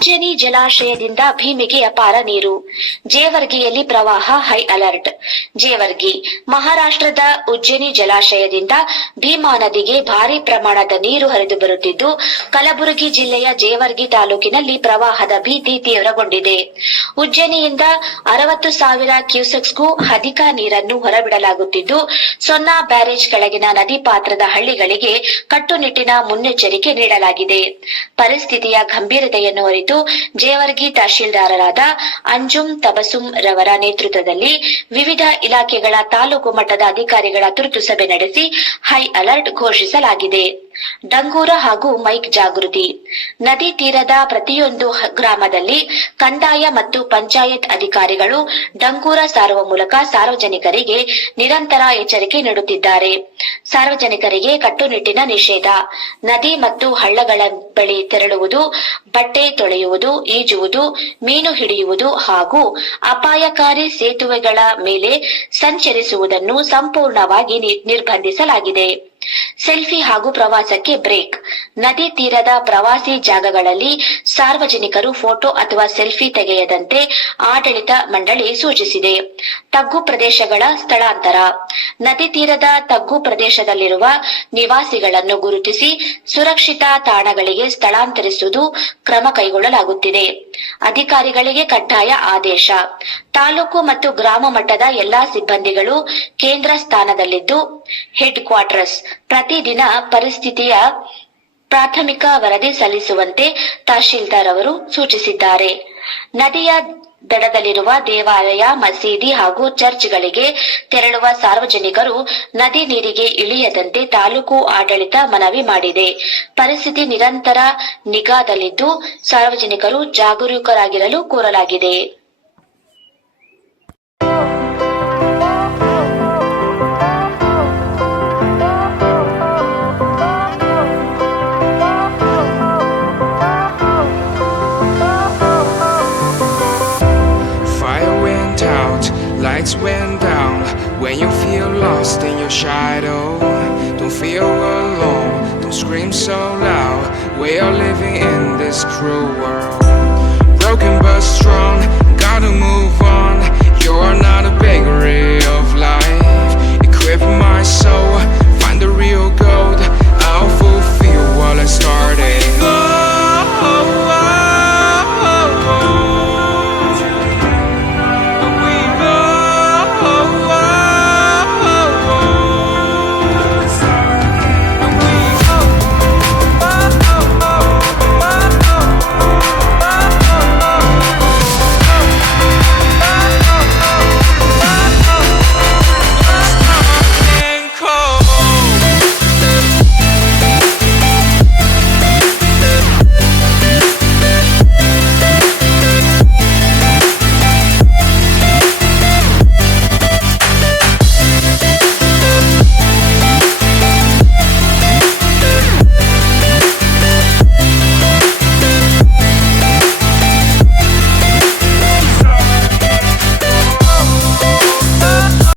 ಉಜ್ಜನಿ ಜಲಾಶಯದಿಂದ ಭೀಮಿಗೆ ಅಪಾರ ನೀರು. ಜೇವರ್ಗಿಯಲ್ಲಿ ಪ್ರವಾಹ, ಹೈ ಅಲರ್ಟ್. ಜೇವರ್ಗಿ ಮಹಾರಾಷ್ಟ್ರದ ಉಜ್ಜನಿ ಜಲಾಶಯದಿಂದ ಭೀಮಾ ನದಿಗೆ ಭಾರೀ ಪ್ರಮಾಣದ ನೀರು ಹರಿದು ಬರುತ್ತಿದ್ದು, ಕಲಬುರಗಿ ಜಿಲ್ಲೆಯ ಜೇವರ್ಗಿ ತಾಲೂಕಿನಲ್ಲಿ ಪ್ರವಾಹದ ಭೀತಿ ತೀವ್ರಗೊಂಡಿದೆ. ಉಜ್ಜನಿಯಿಂದ 60,000 ಕ್ಯೂಸೆಕ್ಸ್ಗೂ ಅಧಿಕ ನೀರನ್ನು ಹೊರಬಿಡಲಾಗುತ್ತಿದ್ದು, ಸೊನ್ನಾ ಬ್ಯಾರೇಜ್ ಕೆಳಗಿನ ನದಿ ಪಾತ್ರದ ಹಳ್ಳಿಗಳಿಗೆ ಕಟ್ಟುನಿಟ್ಟಿನ ಮುನ್ನೆಚ್ಚರಿಕೆ ನೀಡಲಾಗಿದೆ. ಪರಿಸ್ಥಿತಿಯ ಗಂಭೀರತೆಯನ್ನು ಅರಿತು ಜೇವರ್ಗಿ ತಹಶೀಲ್ದಾರರಾದ ಅಂಜುಂ ತಬಸುಂ ರವರ ನೇತೃತ್ವದಲ್ಲಿ ವಿವಿಧ ಇಲಾಖೆಗಳ ತಾಲೂಕು ಮಟ್ಟದ ಅಧಿಕಾರಿಗಳ ತುರ್ತು ಸಭೆ ನಡೆಸಿ ಹೈ ಅಲರ್ಟ್ ಘೋಷಿಸಲಾಗಿದೆ. ಡಂಗೂರ ಹಾಗೂ ಮೈಕ್ ಜಾಗೃತಿ. ನದಿ ತೀರದ ಪ್ರತಿಯೊಂದು ಗ್ರಾಮದಲ್ಲಿ ಕಂದಾಯ ಮತ್ತು ಪಂಚಾಯತ್ ಅಧಿಕಾರಿಗಳು ಡಂಗೂರ ಸಾರುವ ಮೂಲಕ ಸಾರ್ವಜನಿಕರಿಗೆ ನಿರಂತರ ಎಚ್ಚರಿಕೆ ನೀಡುತ್ತಿದ್ದಾರೆ. ಸಾರ್ವಜನಿಕರಿಗೆ ಕಟ್ಟುನಿಟ್ಟಿನ ನಿಷೇಧ. ನದಿ ಮತ್ತು ಹಳ್ಳಗಳ ಬಳಿ ತೆರಳುವುದು, ಬಟ್ಟೆ ತೊಳೆಯುವುದು, ಈಜುವುದು, ಮೀನು ಹಿಡಿಯುವುದು ಹಾಗೂ ಅಪಾಯಕಾರಿ ಸೇತುವೆಗಳ ಮೇಲೆ ಸಂಚರಿಸುವುದನ್ನು ಸಂಪೂರ್ಣವಾಗಿ ನಿರ್ಬಂಧಿಸಲಾಗಿದೆ. ಸೆಲ್ಫಿ ಹಾಗೂ ಪ್ರವಾಸಕ್ಕೆ ಬ್ರೇಕ್. ನದಿ ತೀರದ ಪ್ರವಾಸಿ ಜಾಗಗಳಲ್ಲಿ ಸಾರ್ವಜನಿಕರು ಫೋಟೋ ಅಥವಾ ಸೆಲ್ಫಿ ತೆಗೆಯದಂತೆ ಆಡಳಿತ ಮಂಡಳಿ ಸೂಚಿಸಿದೆ. ತಗ್ಗು ಪ್ರದೇಶಗಳ ಸ್ಥಳಾಂತರ. ನದಿ ತೀರದ ತಗ್ಗು ಪ್ರದೇಶದಲ್ಲಿರುವ ನಿವಾಸಿಗಳನ್ನು ಗುರುತಿಸಿ ಸುರಕ್ಷಿತ ತಾಣಗಳಿಗೆ ಸ್ಥಳಾಂತರಿಸುವುದು ಕ್ರಮ ಕೈಗೊಳ್ಳಲಾಗುತ್ತಿದೆ. ಅಧಿಕಾರಿಗಳಿಗೆ ಕಡ್ಡಾಯ ಆದೇಶ. ತಾಲೂಕು ಮತ್ತು ಗ್ರಾಮ ಮಟ್ಟದ ಎಲ್ಲಾ ಸಿಬ್ಬಂದಿಗಳು ಕೇಂದ್ರ ಸ್ಥಾನದಲ್ಲಿದ್ದು, ಹೆಡ್ ಕ್ವಾರ್ಟರ್ಸ್ ಪ್ರತಿದಿನ ಪರಿಸ್ಥಿತಿಯ ಪ್ರಾಥಮಿಕ ವರದಿ ಸಲ್ಲಿಸುವಂತೆ ತಹಶೀಲ್ದಾರ್ ಅವರು ಸೂಚಿಸಿದ್ದಾರೆ. ನದಿಯ ದಡದಲ್ಲಿರುವ ದೇವಾಲಯ, ಮಸೀದಿ ಹಾಗೂ ಚರ್ಚ್ಗಳಿಗೆ ತೆರಳುವ ಸಾರ್ವಜನಿಕರು ನದಿ ನೀರಿಗೆ ಇಳಿಯದಂತೆ ತಾಲೂಕು ಆಡಳಿತ ಮನವಿ ಮಾಡಿದೆ. ಪರಿಸ್ಥಿತಿ ನಿರಂತರ ನಿಗಾದಲ್ಲಿದ್ದು, ಸಾರ್ವಜನಿಕರು ಜಾಗರೂಕರಾಗಿರಲು ಕೋರಲಾಗಿದೆ. Lights went down when you feel lost in your shadow. Don't feel alone, don't scream so loud. We are living in this cruel world. Broken but strong, gotta move on. You're not a bakery